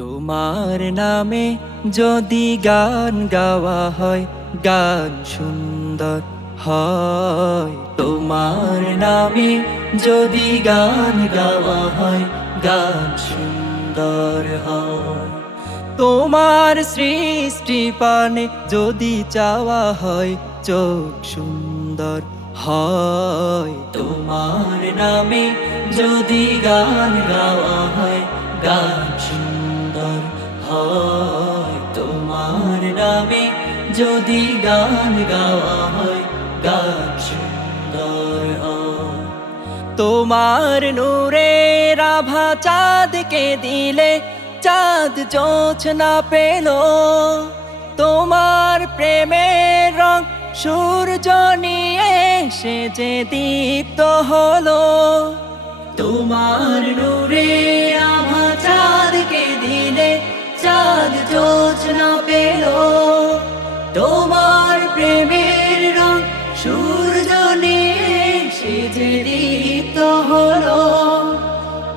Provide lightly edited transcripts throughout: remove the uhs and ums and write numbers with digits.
তোমার নামে যদি গান গাওয়া হয়, গান সুন্দর হয়। তোমার নামে যদি গান গাওয়া হয়, গান সুন্দর হয়। তোমার সৃষ্টি পানে যদি চাওয়া হয়, চোখ সুন্দর হয়। তোমার নামে যদি গান গাওয়া হয়, গান সুন্দর হয়। তোমার নামে যদি গান গাওয়া হয়, গান সুন্দর হয়। তোমার নূরের আভা চাঁদকে দিলে, চাঁদ জোছনা পেল। তোমার প্রেমের রং সূর্য নিয়ে সে যে দীপ্ত হলো। তোমার নূরের আভা চাঁদকে দিলে, চাঁদ জোছনা পেল। তোমার প্রেমের রং সূর্য নিয়ে সে যে দীপ্ত হলো।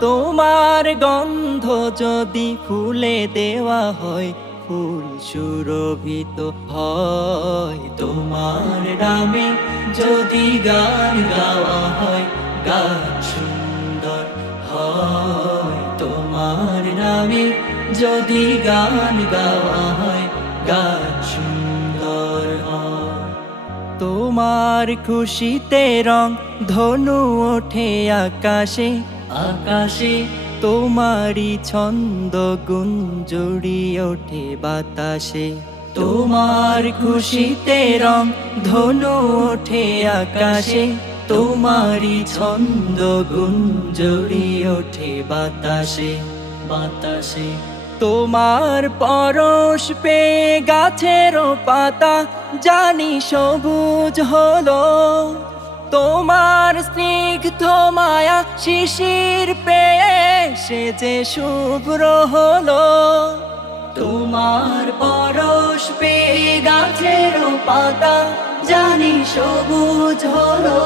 তোমার গন্ধ যদি ফুলে দেওয়া হয়, ফুল সুরভিত হয়। তোমার নামে যদি গান গাওয়া হয়, গান সুন্দর হয়। তোমার নামে যদি গান গাওয়া হয়, গান সুন্দর হয়। তোমার খুশিতে রং ধনু ওঠে আকাশে, আকাশে তোমারি ছন্দ গুঞ্জুরি ওঠে বাতাসে। তোমার খুশিতে রং ধনু ওঠে আকাশে, তোমারি ছন্দ গুঞ্জুরি ওঠে বাতাসে, বাতাসে। তোমার পরশ পেয়ে গাছের পাতা জানি সবুজ হলো। তোমার স্নিগ্ধ মায়া শিশির পেয়ে সে যে শুভ্র হলো। তোমার পরশ পেয়ে গাছের পাতা জানি সবুজ হলো।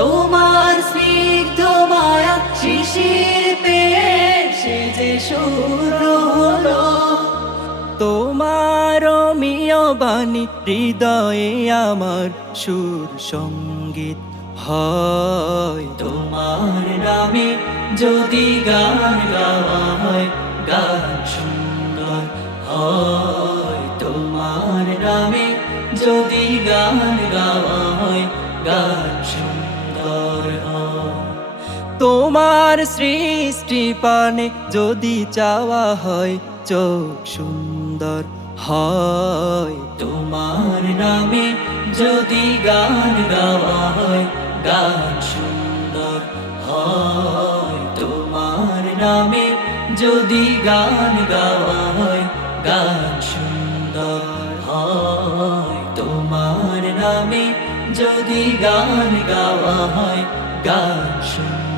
তোমার স্নিগ্ধ মায়া শিশির পেয়ে সে যে শুভ্র হলো। তোমার মিয় বাণী হৃদয়ে আমার সুর সঙ্গীত হয়। তোমার নামে যদি গান গাওয়া হয়, গান সুন্দর হয়। তোমার নামে যদি গান গাওয়া হয়, গান সুন্দর হয়। তোমার সৃষ্টি পানে যদি চাওয়া হয়, চোখ সুন্দর হয়। তোমার নামে যদি গান গাওয়া হয়, গান সুন্দর হয়। তোমার নামে যদি গান গাওয়া হয়, গান সুন্দর হয়। তোমার নামে যদি গান গাওয়া হয়, গান সুন্দর।